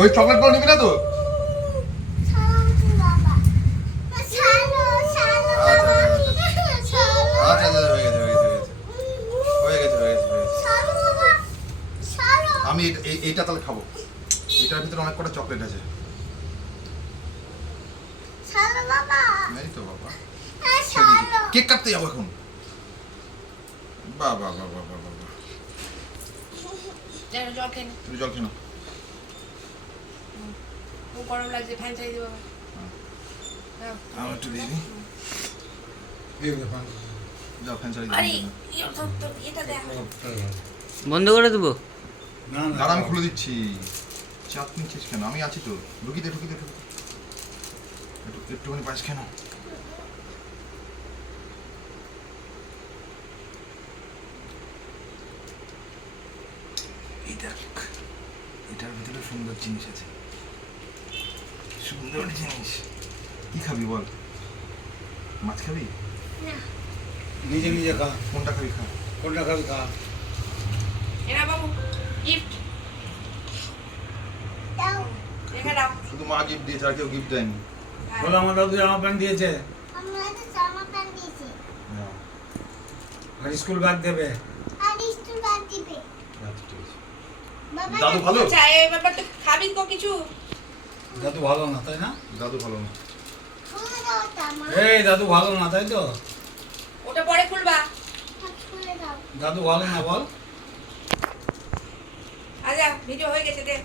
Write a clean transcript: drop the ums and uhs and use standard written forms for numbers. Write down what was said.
ওই চকলেটগুলো নিবি না তো? আচ্ছা আচ্ছা হয়ে গেছে হয়ে গেছে হয়ে গেছে হয়ে গেছে হয়ে গেছে। আমি এইটা তাহলে খাবো। এটার ভিতরে অনেক কটা চকলেট আছে। এই তো বাবা কেক কাটতে যাবো এখন। বাবা বাবা বাবা বাবা জল খেয়ে নে। তুমি জল খেয়ে নাও। খুব গরম লাগছে, ফ্যান চালিয়ে দিই বাবা। আমার একটু দিয়ে দিই। যাও ফ্যান চালিয়ে আরে দিই। এটা দেখ। বন্ধ করে দেবো? দাঁড়া আমি খুলে দিচ্ছি। চাপ নিচ্ছিস কেন? আমি আছি তো। ঢুকিতে ঢুকিতে ঢুকিতে একটুখানি পায়েস কেন? এই দেখ, এটার ভিতরে সুন্দর জিনিস আছে। সুন্দর জিনিস। কি খাবি বল? মাছ খাবি? নিজে নিজে খা। কোনটা খাবি খা। কোনটা খাবি খা। এনা বাবু গিফট রেখে দাও। শুধু মা গিফট দিয়েছে, আর কেউ গিফট দেয়নি। বলো আমার দাদু জামা প্যান্ট দিয়েছে হ্যাঁ। আর স্কুল ব্যাগ দেবে। আচ্ছা, ঠিক আছে। দাদু ভালো? আচ্ছা এই ব্যাপার তো খাবি তো কিছু। দাদু ভালো না তাই না? দাদু ভালো না। এই দাদু ভালো না তাই তো? ওটা পরে খুলবা। দাদু ভালো না বল। আচ্ছা ভিডিও হয়ে গেছে দে।